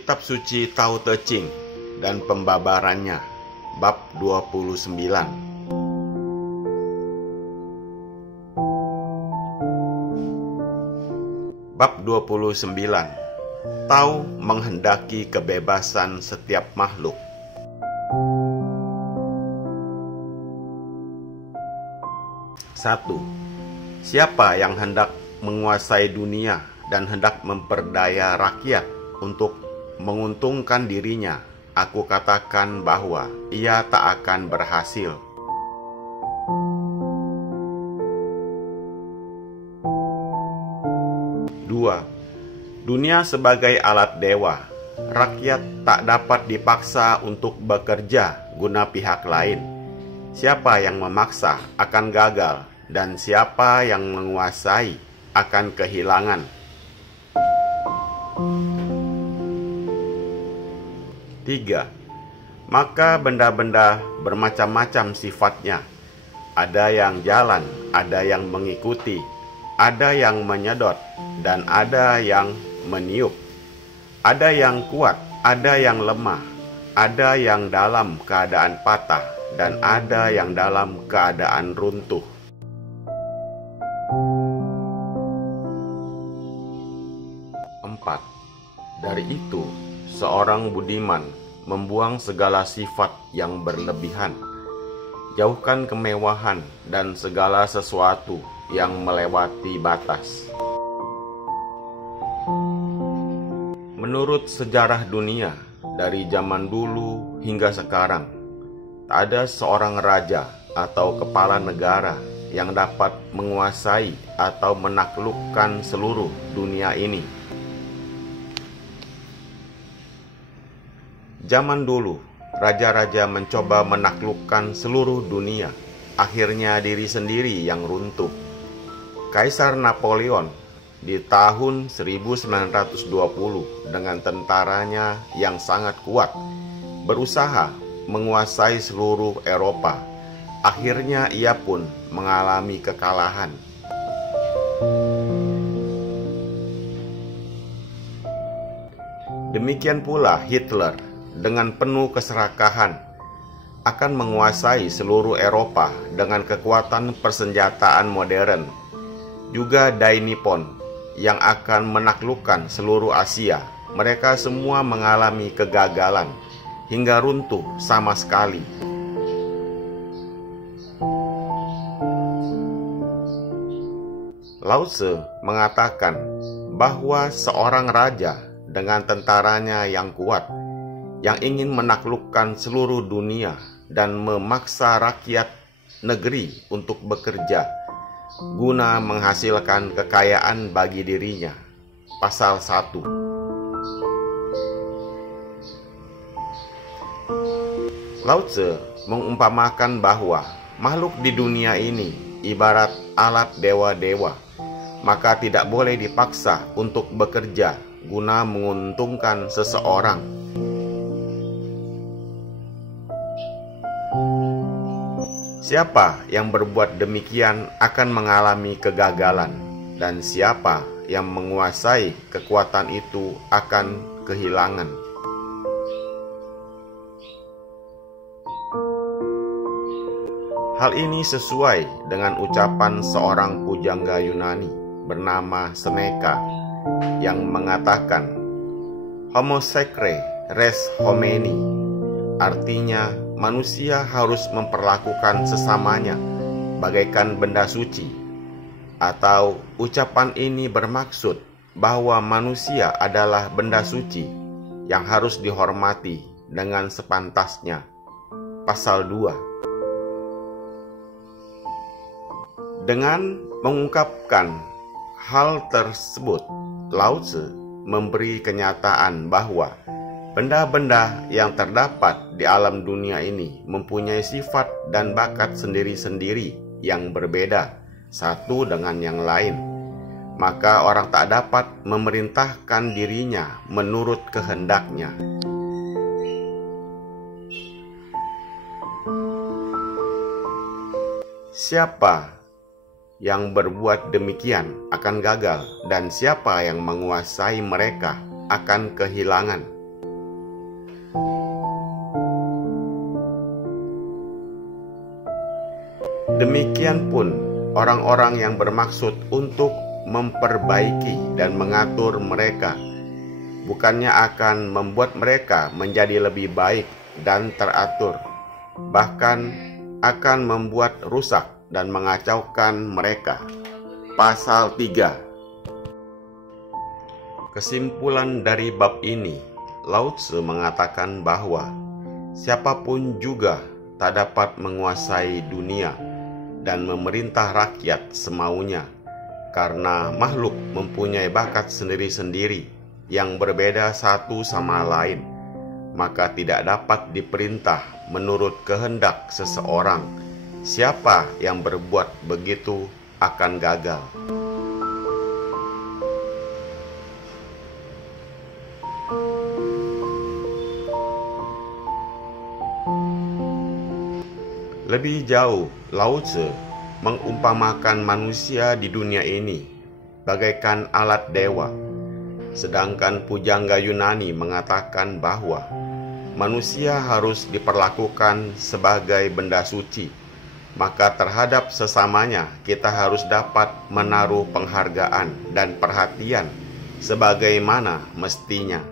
Kitab Suci Tao Te Ching dan Pembabarannya, Bab 29. Bab 29. Tao menghendaki kebebasan setiap makhluk. Satu. Siapa yang hendak menguasai dunia dan hendak memperdaya rakyat untuk menguntungkan dirinya, aku katakan bahwa ia tak akan berhasil. Dua. Dunia sebagai alat dewa, rakyat tak dapat dipaksa untuk bekerja guna pihak lain. Siapa yang memaksa akan gagal, dan siapa yang menguasai akan kehilangan. 3. Maka benda-benda bermacam-macam sifatnya. Ada yang jalan, ada yang mengikuti, ada yang menyedot, dan ada yang meniup. Ada yang kuat, ada yang lemah, ada yang dalam keadaan patah, dan ada yang dalam keadaan runtuh. 4. Dari itu, seorang budiman membuang segala sifat yang berlebihan, jauhkan kemewahan dan segala sesuatu yang melewati batas. Menurut sejarah dunia, dari zaman dulu hingga sekarang, tak ada seorang raja atau kepala negara yang dapat menguasai atau menaklukkan seluruh dunia ini. Zaman dulu, raja-raja mencoba menaklukkan seluruh dunia. Akhirnya diri sendiri yang runtuh. Kaisar Napoleon di tahun 1920 dengan tentaranya yang sangat kuat berusaha menguasai seluruh Eropa. Akhirnya ia pun mengalami kekalahan. Demikian pula Hitler dengan penuh keserakahan akan menguasai seluruh Eropa dengan kekuatan persenjataan modern. Juga Dai Nippon yang akan menaklukkan seluruh Asia. Mereka semua mengalami kegagalan hingga runtuh sama sekali. Lao Tzu mengatakan bahwa seorang raja dengan tentaranya yang kuat, yang ingin menaklukkan seluruh dunia dan memaksa rakyat negeri untuk bekerja guna menghasilkan kekayaan bagi dirinya. Pasal 1. Lao Tzu mengumpamakan bahwa makhluk di dunia ini ibarat alat dewa-dewa, maka tidak boleh dipaksa untuk bekerja guna menguntungkan seseorang. Siapa yang berbuat demikian akan mengalami kegagalan, dan siapa yang menguasai kekuatan itu akan kehilangan. Hal ini sesuai dengan ucapan seorang pujangga Yunani bernama Seneca yang mengatakan, Homo sacre res homini, artinya manusia harus memperlakukan sesamanya bagaikan benda suci. Atau ucapan ini bermaksud bahwa manusia adalah benda suci yang harus dihormati dengan sepantasnya. Pasal 2. Dengan mengungkapkan hal tersebut, Lao Tzu memberi kenyataan bahwa benda-benda yang terdapat di alam dunia ini mempunyai sifat dan bakat sendiri-sendiri yang berbeda satu dengan yang lain. Maka orang tak dapat memerintahkan dirinya menurut kehendaknya. Siapa yang berbuat demikian akan gagal, dan siapa yang menguasai mereka akan kehilangan. Demikian pun orang-orang yang bermaksud untuk memperbaiki dan mengatur mereka, bukannya akan membuat mereka menjadi lebih baik dan teratur, bahkan akan membuat rusak dan mengacaukan mereka. Pasal 3. Kesimpulan dari bab ini, Lao Tzu mengatakan bahwa siapapun juga tak dapat menguasai dunia dan memerintah rakyat semaunya, karena makhluk mempunyai bakat sendiri-sendiri yang berbeda satu sama lain, maka tidak dapat diperintah menurut kehendak seseorang. Siapa yang berbuat begitu akan gagal. Lebih jauh, Lao Tzu mengumpamakan manusia di dunia ini bagaikan alat dewa, sedangkan pujangga Yunani mengatakan bahwa manusia harus diperlakukan sebagai benda suci. Maka terhadap sesamanya kita harus dapat menaruh penghargaan dan perhatian sebagaimana mestinya.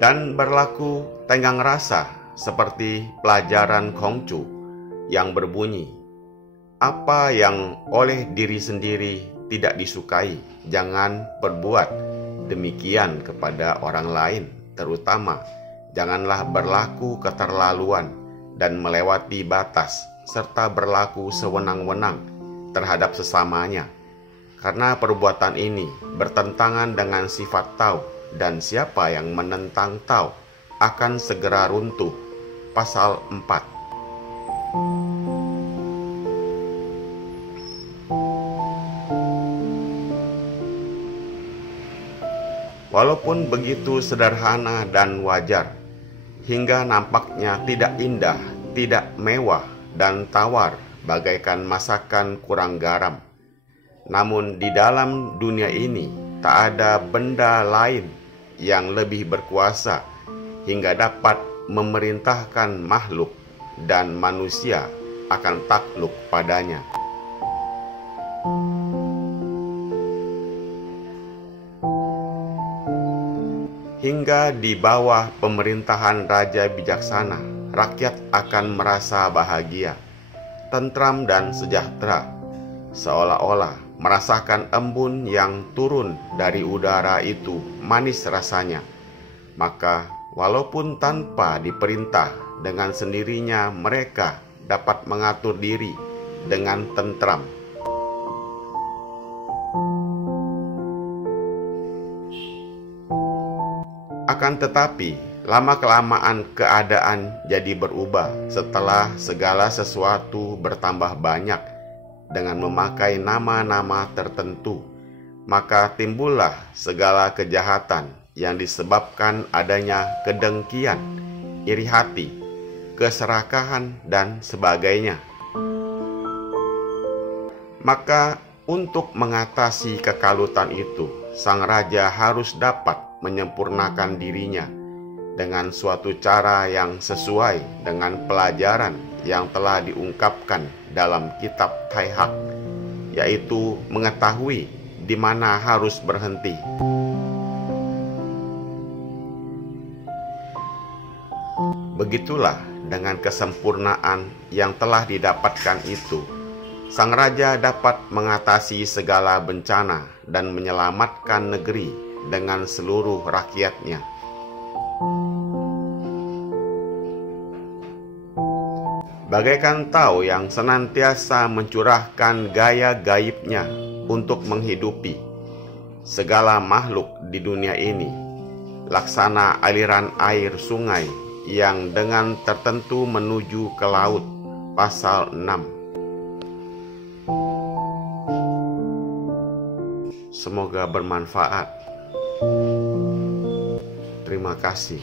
Dan berlaku tenggang rasa seperti pelajaran Kongcu yang berbunyi, apa yang oleh diri sendiri tidak disukai, jangan berbuat demikian kepada orang lain. Terutama, janganlah berlaku keterlaluan dan melewati batas, serta berlaku sewenang-wenang terhadap sesamanya. Karena perbuatan ini bertentangan dengan sifat Tao, dan siapa yang menentang Tao akan segera runtuh. Pasal 4. Walaupun begitu sederhana dan wajar, hingga nampaknya tidak indah, tidak mewah, dan tawar bagaikan masakan kurang garam, namun di dalam dunia ini tak ada benda lain yang lebih berkuasa hingga dapat memerintahkan makhluk, dan manusia akan takluk padanya. Hingga di bawah pemerintahan raja bijaksana, rakyat akan merasa bahagia, tentram dan sejahtera, seolah-olah merasakan embun yang turun dari udara itu manis rasanya. Maka walaupun tanpa diperintah, dengan sendirinya mereka dapat mengatur diri dengan tentram. Akan tetapi, lama-kelamaan keadaan jadi berubah setelah segala sesuatu bertambah banyak dengan memakai nama-nama tertentu. Maka timbullah segala kejahatan yang disebabkan adanya kedengkian, iri hati, keserakahan, dan sebagainya. Maka untuk mengatasi kekalutan itu, sang raja harus dapat menyempurnakan dirinya dengan suatu cara yang sesuai dengan pelajaran yang telah diungkapkan dalam kitab Taihak, yaitu mengetahui di mana harus berhenti. Begitulah dengan kesempurnaan yang telah didapatkan itu, sang raja dapat mengatasi segala bencana dan menyelamatkan negeri dengan seluruh rakyatnya. Bagaikan Tao yang senantiasa mencurahkan gaya gaibnya untuk menghidupi segala makhluk di dunia ini, laksana aliran air sungai yang dengan tertentu menuju ke laut. Pasal 6. Semoga bermanfaat. Terima kasih.